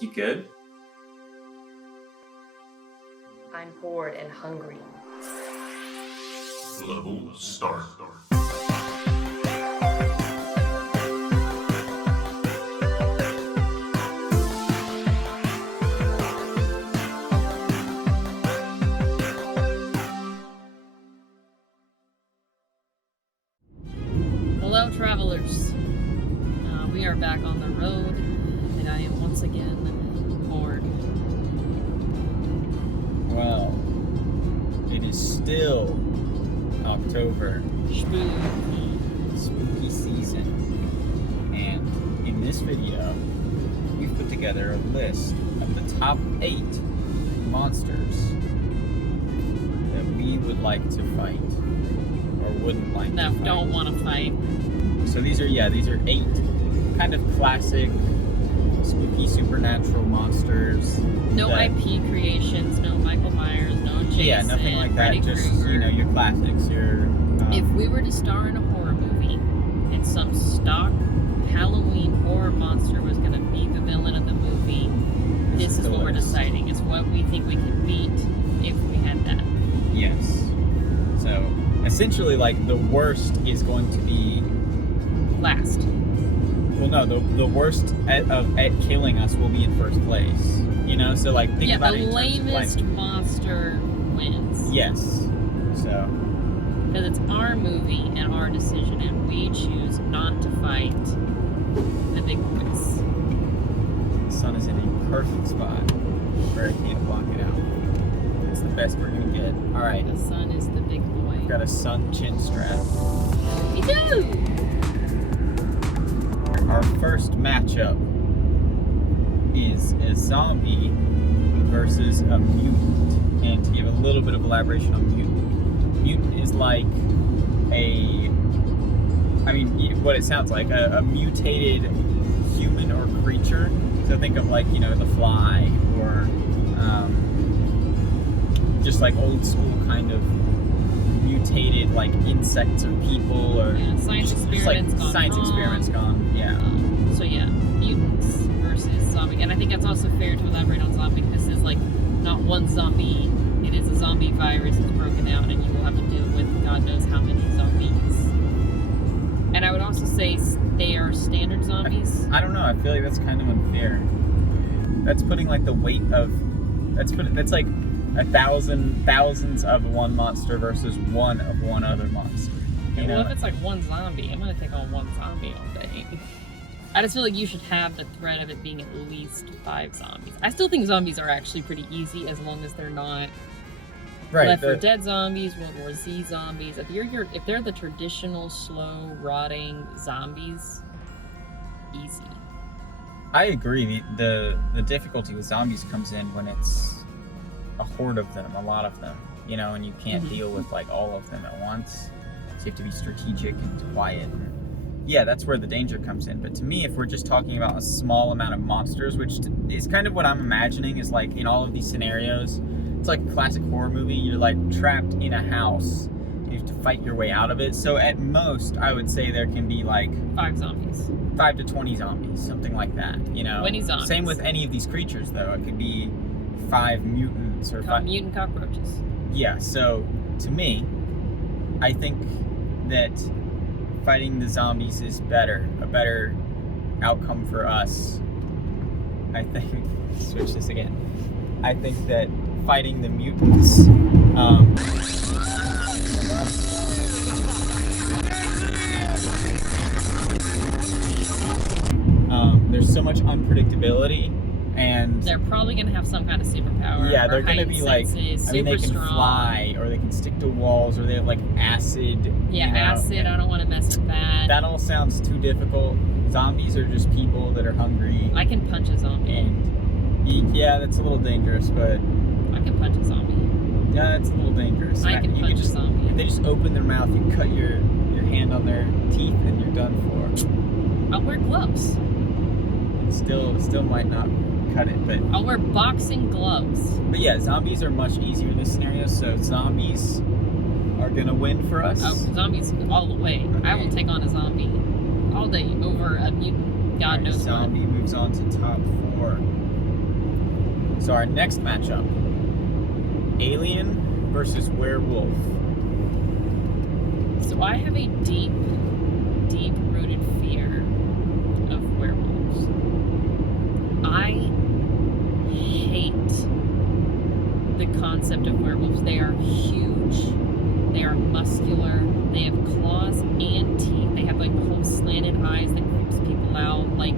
You good? I'm bored and hungry. Level start. Hello, travelers. We are back on the road, and I am once again bored. Well, it is still October. Spooky season. And in this video, we've put together a list of the top 8 monsters that we would like to fight. Or wouldn't like to fight. Don't want to fight. So these are 8 kind of classic spooky supernatural monsters. No IP creations, no Michael Myers, no Jason. Yeah, nothing like that. Freddy Just Krueger. your classics. If we were to star in a horror movie and some stock Halloween horror monster was going to be the villain of the movie, this is what we're deciding. It's what we think we can beat if we had that. Yes. So essentially, like, the worst is going to be last. Well, no, the worst at killing us will be in first place. You know, so like think about it. The lamest monster wins. Yes. So. Because it's our movie and our decision, and we choose not to fight the big boys. The sun is in a perfect spot where I can't block it out. It's the best we're gonna get. All right. The sun is the big boy. We've got a sun chin strap. We do. Our first matchup is a zombie versus a mutant. And to give a little bit of elaboration on mutant. Mutant is like what it sounds like, a mutated human or creature. So think of, like, the Fly, or just like old school kind of mutated, like, insects or people, or science experiments gone. Yeah. So yeah, mutants versus zombie, and I think that's also fair to elaborate on zombie. This is like not one zombie; it is a zombie virus that's broken out, and you will have to deal with God knows how many zombies. And I would also say they are standard zombies. I don't know. I feel like that's kind of unfair. That's putting like the weight of that's like thousands of one monster versus one of one other monster. Well, if it's like one zombie, I'm gonna take on one zombie all day. I just feel like you should have the threat of it being at least 5 zombies. I still think zombies are actually pretty easy as long as they're not Left 4 Dead zombies, World War Z zombies. If they're the traditional slow rotting zombies, easy. I agree. The difficulty with zombies comes in when it's a horde of them, a lot of them, and you can't deal with like all of them at once. So you have to be strategic and quiet. Yeah, that's where the danger comes in. But to me, if we're just talking about a small amount of monsters, which is kind of what I'm imagining is like in all of these scenarios, it's like a classic horror movie. You're like trapped in a house. You have to fight your way out of it. So at most, I would say there can be like 5 zombies. 5 to 20 zombies, something like that. 20 zombies. Same with any of these creatures, though. It could be 5 mutants or 5 mutant cockroaches. Yeah. So to me, I think that fighting the zombies is a better outcome for us. I think, switch this again. I think that fighting the mutants, there's so much unpredictability, and they're probably going to have some kind of superpower. Yeah, they're going to be like, they can fly, or they can stick to walls, or they have like acid. Yeah, acid, I don't want to mess with that. That all sounds too difficult. Zombies are just people that are hungry. I can punch a zombie. And yeah, that's a little dangerous, but I can punch a zombie. Yeah, that's a little dangerous. I can punch a zombie. If they just open their mouth, you cut your hand on their teeth, and you're done for. I'll wear gloves. Still might not cut it, but I'll wear boxing gloves. But yeah, zombies are much easier in this scenario, so zombies are gonna win for us. Oh, zombies all the way. Okay. I will take on a zombie all day over a mutant. God knows what. Zombie moves on to top 4. So our next matchup, alien versus werewolf. So I have a deep, deep-rooted fear of werewolves. I hate the concept of werewolves. They are huge. They are muscular. They have claws and teeth. They have like whole slanted eyes that creeps people out. Like,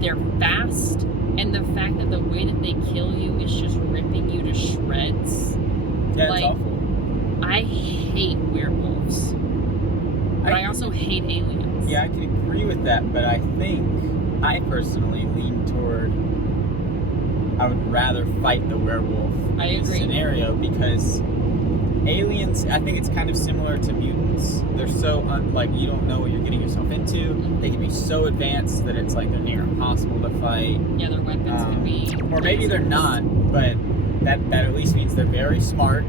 they're fast. And the fact that the way that they kill you is just ripping you to shreds. Yeah, like, it's awful. I hate werewolves. But I also hate aliens. Yeah, I can agree with that, but I think I personally lean toward I would rather fight the werewolf in this scenario, because aliens, I think it's kind of similar to mutants. They're so like, you don't know what you're getting yourself into. They can be so advanced that it's like they're near impossible to fight. Yeah, their weapons can be or maybe they're not, but that at least means they're very smart,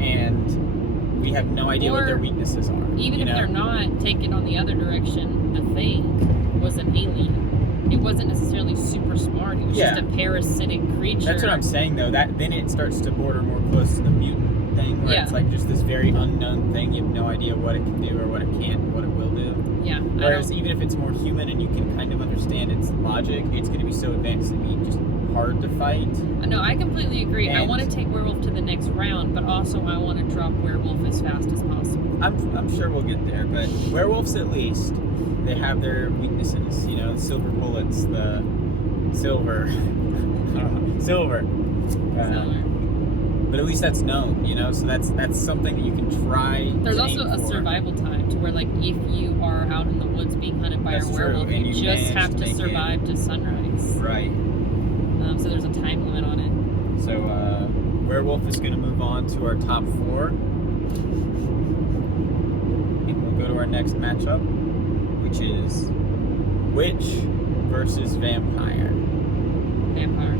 and we have no idea what their weaknesses are. Even if they're not, take it on the other direction. The Thing was an alien. It wasn't necessarily super smart. It was just a parasitic creature. That's what I'm saying, though. That then it starts to border more close to the mutant thing, where it's like just this very unknown thing. You have no idea what it can do or what it can't, what it will do. Yeah. Whereas even if it's more human and you can kind of understand its logic, it's going to be so advanced to be just hard to fight. No, I completely agree. And I want to take werewolf to the next round, but also I want to drop werewolf as fast as possible. I'm sure we'll get there, but werewolves at least, they have their weaknesses. You know, the silver bullets, the silver. Silver. But at least that's known, you know, so that's something that you can try. There's also a survival time to where, like, if you are out in the woods being hunted by a werewolf, you just have to survive to sunrise. Right. So there's a time limit on it. So werewolf is going to move on to our top 4. And we'll go to our next matchup, which is witch versus vampire. Vampire.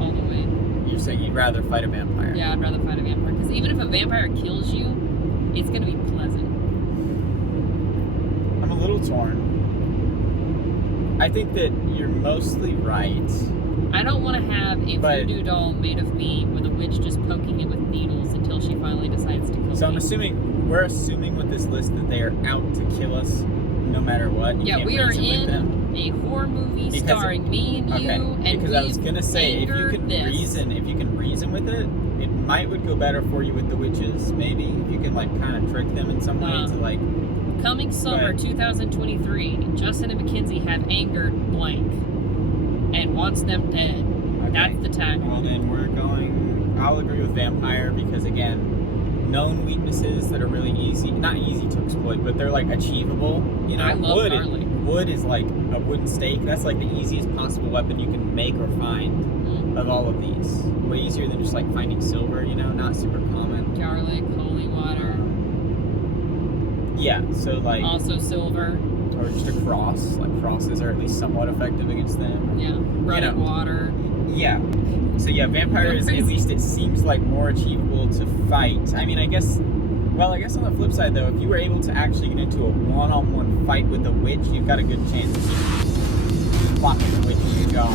All the way. You're saying you'd rather fight a vampire? Yeah, I'd rather fight a vampire. Because even if a vampire kills you, it's going to be pleasant. I'm a little torn. I think that you're mostly right. I don't want to have a voodoo doll made of me with a witch just poking it with needles until she finally decides to kill me. So we're assuming with this list that they are out to kill us no matter what. You can't we are reason with them. in a horror movie starring me and you, and because I was gonna say, if you can reason with it, it would go better for you with the witches. Maybe if you can like kind of trick them in some way to like. Coming summer 2023, Justin and Mackenzie have angered blank and wants them dead. Okay. That's the tagline. Well, then I'll agree with vampire, because again, known weaknesses that are really not easy to exploit, but they're like achievable. You know, I love garlic. Wood is like a wooden stake. That's like the easiest possible weapon you can make or find of all of these. Way easier than just like finding silver, you know, not super common. Garlic, holy water. Yeah, so like... Also silver. Or just a cross. Like crosses are at least somewhat effective against them. Yeah, running water. Yeah. So yeah, vampire is, at least it seems like more achievable to fight. I mean, I guess on the flip side though, if you were able to actually get into a one-on-one fight with a witch, you've got a good chance of blocking the witch in your jaw,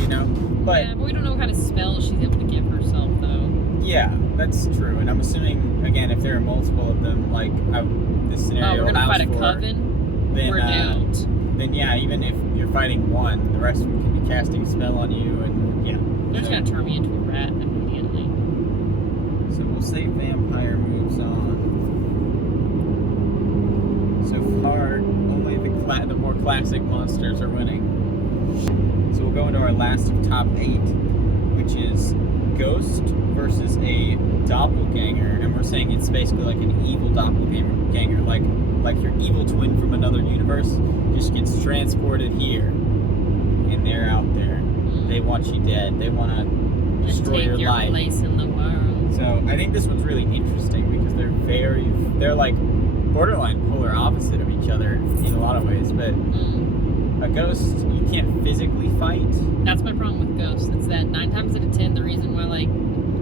you know? But we don't know what kind of spell she's able to give herself though. Yeah, that's true. And I'm assuming, again, if there are multiple of them, like this scenario we're gonna allows fight a coven, then, we're doomed. Then yeah, even if you're fighting one, the rest of them can be casting a spell on you, and yeah. They're just gonna turn me into a rat immediately. So we'll say vampire moves on. So far, only the more classic monsters are winning. So we'll go into our last of top 8, which is ghost versus a doppelganger, and we're saying it's basically like an evil doppelganger, like your evil twin from another universe just gets transported here, and they're out there. They want you dead. They want to destroy your life. Take your place in the world. So I think this one's really interesting because they're like borderline polar opposite of each other in a lot of ways, but a ghost you can't physically fight. That's my problem with ghosts. It's that 9 times out of 10, the reason why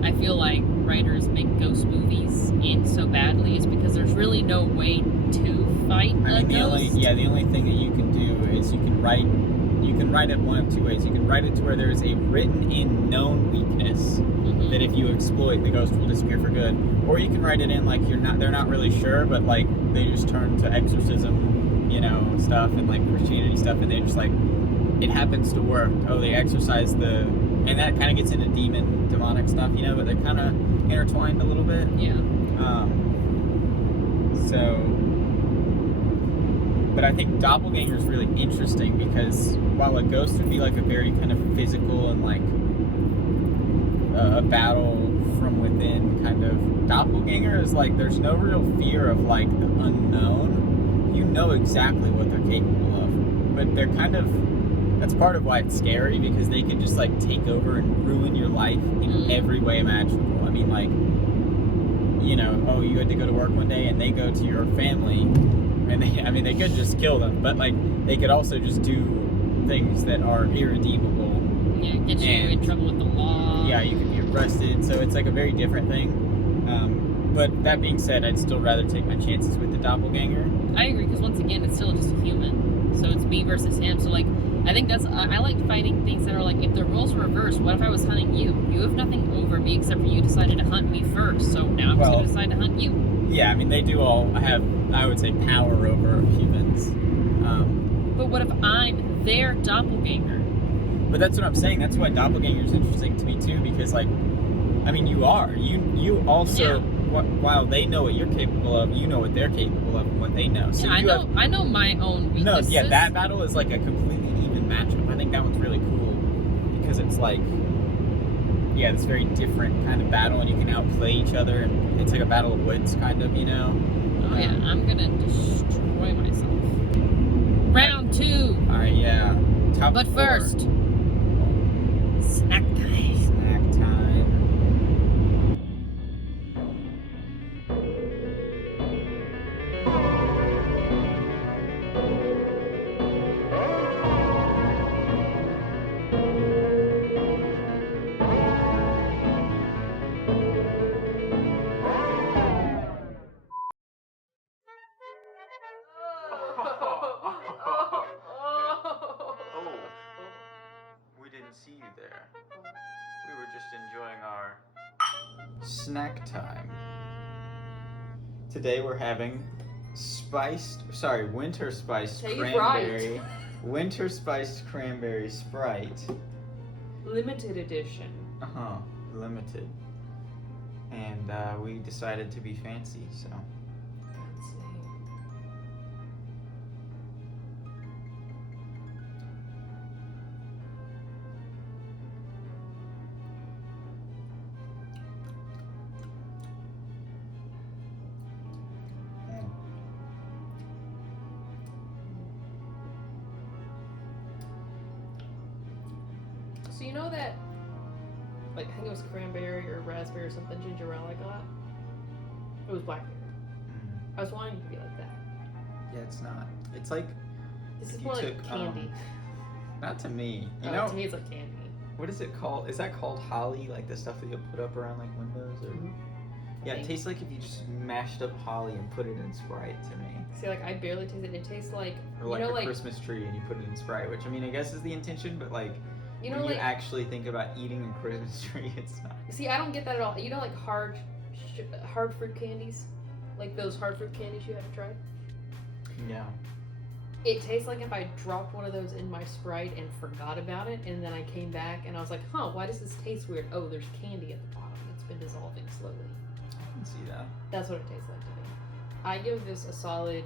I feel like writers make ghost movies end so badly is because there's really no way to fight a ghost. The only thing that you can do is you you can write it one of two ways. You can write it to where there is a written-in known weakness that if you exploit, the ghost will disappear for good. Or you can write it in like they're not really sure, but like they just turn to exorcism, you know, stuff and like Christianity stuff, and they just like it happens to work. Oh, they exorcise and that kind of gets into demonic stuff, you know, but they're kind of intertwined a little bit. Yeah. But I think doppelganger is really interesting because while a ghost would be like a very kind of physical and like a battle from within kind of, doppelganger is like there's no real fear of like the unknown. You know exactly what they're capable of, but they're kind of, that's part of why it's scary, because they can just like take over and ruin your life in every way imaginable. I mean, like, you know, oh, you had to go to work one day and they go to your family, and they could just kill them, but like they could also just do things that are irredeemable. Yeah, get you in trouble with the law. Yeah, you could be arrested, so it's like a very different thing. But that being said, I'd still rather take my chances with the doppelganger. I agree, because once again, it's still just a human, so it's me versus him. So like, I think that's, I like fighting things that are like, if the roles were reversed, what if I was hunting you? You have nothing over me except for you decided to hunt me first, so now I'm just going to decide to hunt you. Yeah, I mean, they do all have, I would say, power over humans. But what if I'm their doppelganger? But that's what I'm saying. That's why doppelganger is interesting to me too, because like, I mean, you are. You also, while they know what you're capable of, you know what they're capable of and what they know. So yeah, I know my own weaknesses. No, yeah, that battle is like a completely even matchup. I think that one's really cool because it's like, yeah, it's very different kind of battle, and you can outplay each other, and it's like a battle of wits, kind of, you know. Oh yeah, I'm gonna destroy myself. Round 2. All right, yeah. Top but 4. First, snack time. Snack time. We didn't see you there. We were just enjoying our snack time. Today we're having winter spiced cranberry. Winter spiced cranberry Sprite. Limited edition. Limited. And we decided to be fancy, so. So you know that, like, I think it was cranberry or raspberry or something ginger ale I got? It was blackberry. I was wanting it to be like that. Yeah, it's not. It's like, this is more like candy. Not to me. You know, know, it tastes like candy. What is it called? Is that called holly? Like the stuff that you'll put up around like windows? Or yeah, it tastes like if you just mashed up holly and put it in Sprite to me. See, like, I barely taste it. It tastes like, or like a Christmas tree and you put it in Sprite, which I mean, I guess is the intention, but like, you know, when you actually think about eating a Christmas tree, it's not. See, I don't get that at all. You know, like hard fruit candies, like those hard fruit candies you haven't tried. Yeah. It tastes like if I dropped one of those in my Sprite and forgot about it, and then I came back and I was like, huh, why does this taste weird? Oh, there's candy at the bottom. It's been dissolving slowly. I can see that. That's what it tastes like to me. I give this a solid.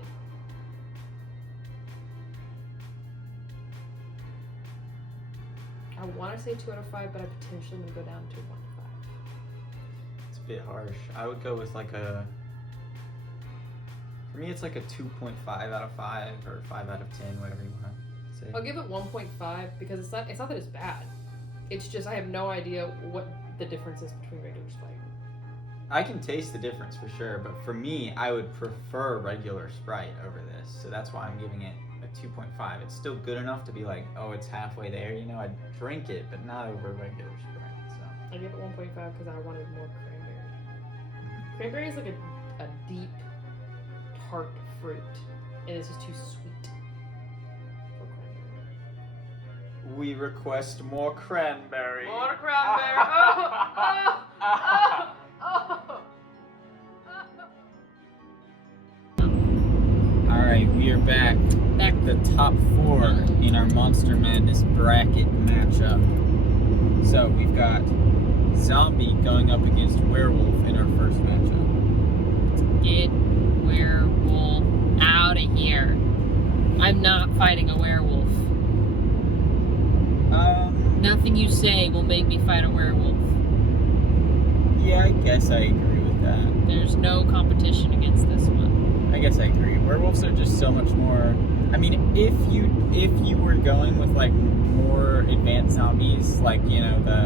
I want to say 2 out of 5, but I potentially am going to go down to 1 to 5. It's a bit harsh. I would go with like a, for me it's like a 2.5 out of 5 or 5 out of 10, whatever you want to say. I'll give it 1.5 because it's not that it's bad. It's just I have no idea what the difference is between regular Sprite. I can taste the difference for sure, but for me, I would prefer regular Sprite over this, so that's why I'm giving it a 2.5. It's still good enough to be like, oh, it's halfway there, you know, I'd drink it, but not over regular Sprite, so. I give it 1.5 because I wanted more cranberry. Cranberry is like a deep, tart fruit, and this is too sweet for cranberry. We request more cranberry. More cranberry. Oh, oh, oh, oh. Alright, we are back at the top 4 in our Monster Madness bracket matchup. So we've got Zombie going up against Werewolf in our first matchup. Get werewolf out of here. I'm not fighting a werewolf. Nothing you say will make me fight a werewolf. Yeah, I guess I agree with that. There's no competition against this one. I guess I agree. Werewolves are just so much more. I mean, if you were going with like more advanced zombies, like the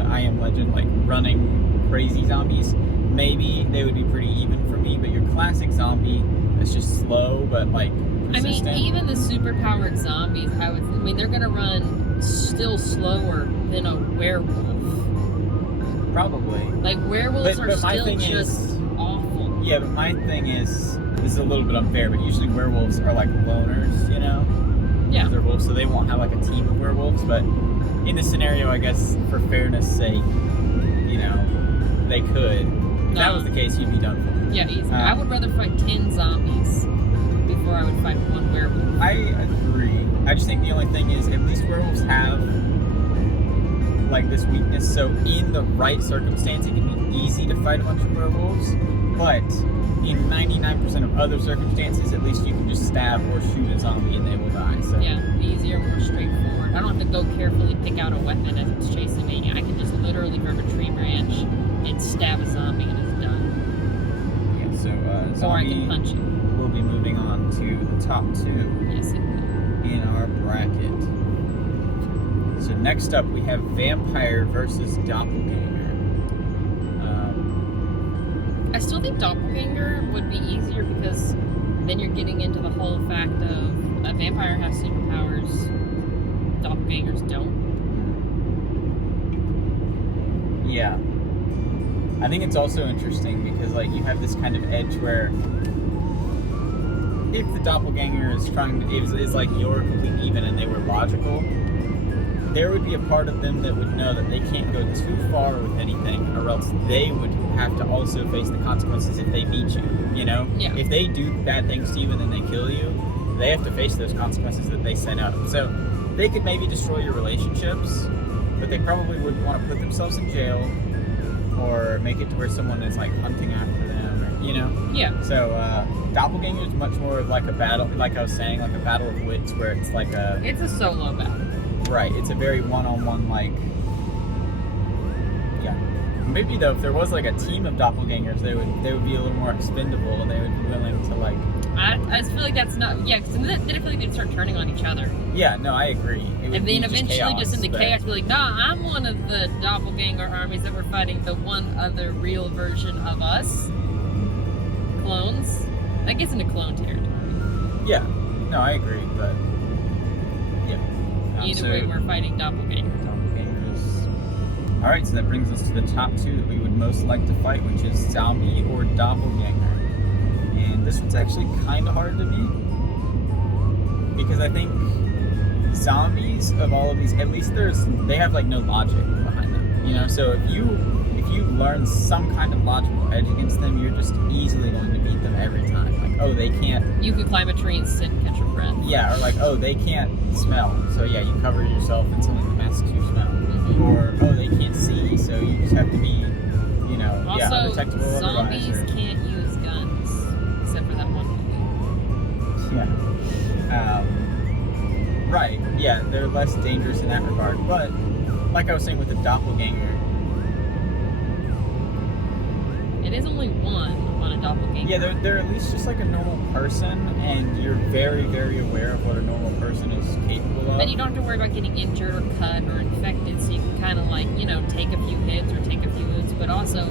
I Am Legend, like running crazy zombies, maybe they would be pretty even for me. But your classic zombie that's just slow but like persistent. I mean, even the superpowered zombies, they're gonna run still slower than a werewolf. Probably. Like werewolves but are my still thing just is, awful. Yeah, but my thing is, this is a little bit unfair, but usually werewolves are like loners, Yeah. They're wolves, so they won't have like a team of werewolves. But in this scenario, I guess for fairness' sake, they could. If that was the case, you'd be done for. Yeah, easy. I would rather fight 10 zombies before I would fight one werewolf. I agree. I just think the only thing is, at least werewolves have like this weakness, so in the right circumstance it can be easy to fight a bunch of werewolves, but in 99% of other circumstances, at least you can just stab or shoot a zombie and they will die. So yeah, easier, more straightforward. I don't have to go carefully pick out a weapon as it's chasing me. I can just literally grab a tree branch and stab a zombie and it's done. Yeah, so Or I zombie can punch it. will be moving on to the top 2 Yes, it will. in our bracket. So next up we have Vampire versus Doppelganger. I still think Doppelganger would be easier because then you're getting into the whole fact of a vampire has superpowers, Doppelgangers don't. Yeah. I think it's also interesting because like you have this kind of edge where if the Doppelganger is like your complete even and they were logical, there would be a part of them that would know that they can't go too far with anything, or else they would have to also face the consequences if they beat you, Yeah. If they do bad things to you and then they kill you, they have to face those consequences that they set up. So they could maybe destroy your relationships, but they probably wouldn't want to put themselves in jail or make it to where someone is like hunting after them, or, Yeah. So Doppelganger is much more of like a battle, like I was saying, like a battle of wits, where it's like It's a solo battle. right, it's a very one-on-one, like, yeah. Maybe though, if there was like a team of doppelgangers, they would be a little more expendable, and they would be willing to like. I just feel like that's not, because then I feel like they'd start turning on each other. Yeah, no, I agree. And then eventually, just in the chaos, be like, nah, I'm one of the doppelganger armies that were fighting the one other real version of us. Clones. That gets into clone territory. Yeah, no, I agree, but yeah. Either way, we're fighting doppelgangers. Alright, so that brings us to the top 2 that we would most like to fight, which is Zombie or Doppelganger. And this one's actually kind of hard to beat, because I think zombies of all of these, at least they have like no logic behind them, So if you learn some kind of logical edge against them, you're just easily going to beat them every time. Like, oh, they can't. You can climb a tree and sit and catch your breath. Yeah, or like, oh, they can't smell, so yeah, you cover yourself in something that masks your smell. Or, oh, they can't see, so you just have to be, Also, undetectable zombies otherwise. can't use guns, except for that one movie. Yeah. Right, yeah, they're less dangerous in that regard, but like I was saying with the doppelganger, it is only one on a doppelganger. yeah, they're at least just like a normal person, and you're very, very aware of what a normal person is capable of. And you don't have to worry about getting injured or cut or infected, so you can kind of like, take a few hits or take a few wounds, but also...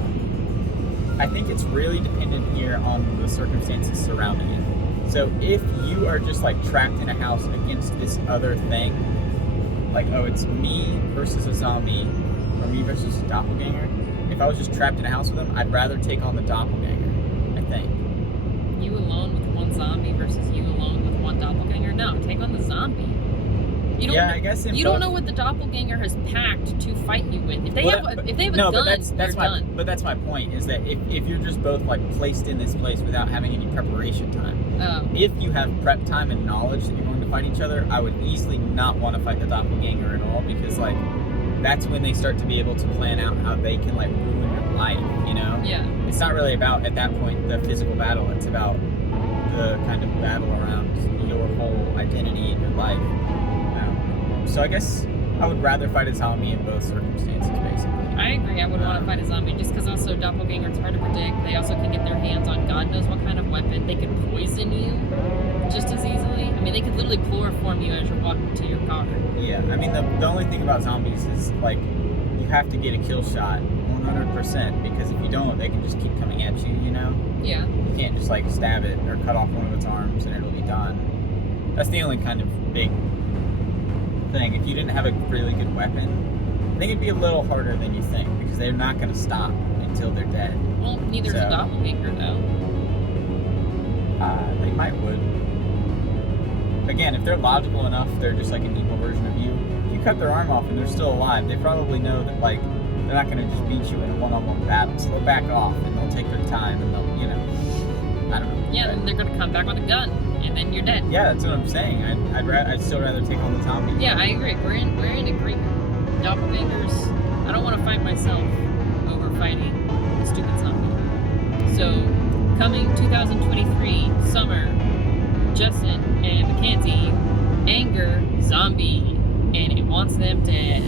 I think it's really dependent here on the circumstances surrounding it. So if you are just like trapped in a house against this other thing, like, oh, it's me versus a zombie, or me versus a doppelganger, if I was just trapped in a house with them, I'd rather take on the doppelganger, I think. You alone with one zombie versus you alone with one doppelganger? No, take on the zombie. You don't. Yeah, I guess You don't know what the doppelganger has packed to fight you with. If they have a no, gun, but that's you're my done. but that's my point is that if you're just both like placed in this place without having any preparation time, Oh. if you have prep time and knowledge that you're going to fight each other, I would easily not want to fight the doppelganger at all because like that's when they start to be able to plan out how they can like ruin your life. You know? Yeah. It's not really about at that point the physical battle. It's about the kind of battle around your whole identity in your life. So I guess I would rather fight a zombie in both circumstances, basically. I agree. I would want to fight a zombie just because also doppelganger it's hard to predict. They also can get their hands on God knows what kind of weapon. They could poison you just as easily. I mean, they could literally chloroform you as you're walking to your car. Yeah, I mean, the only thing about zombies is like you have to get a kill shot 100% because if you don't, they can just keep coming at you. You know? Yeah. You can't just like stab it or cut off one of its arms and it'll be done. That's the only kind of big thing. If you didn't have a really good weapon, I think it'd be a little harder than you think because they're not going to stop until they're dead. Well, neither's a doppelganger though. They might would. Again, if they're logical enough, they're just like an evil version of you. If you cut their arm off and they're still alive, they probably know that like they're not going to just beat you in a one-on-one battle. So they'll back off and they'll take their time and they'll, you know, I don't know. Yeah, and they're going to come back with a gun and then you're dead. Yeah, that's what I'm saying. I'd still rather take on the zombie. Yeah, I agree. We're in agreement. Doppelgangers. I don't want to fight myself over fighting a stupid zombie. So, coming 2023 summer, Justin and Mackenzie anger zombie, and it wants them dead.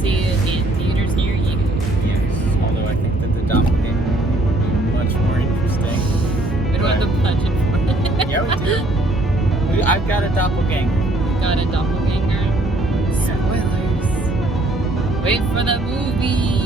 See it in theaters near you. Yes, although I think that the doppelganger would be much more interesting. We don't have the budget for it. Yeah, we do. I've got a doppelganger. Got a doppelganger. Spoilers. Wait for the movie.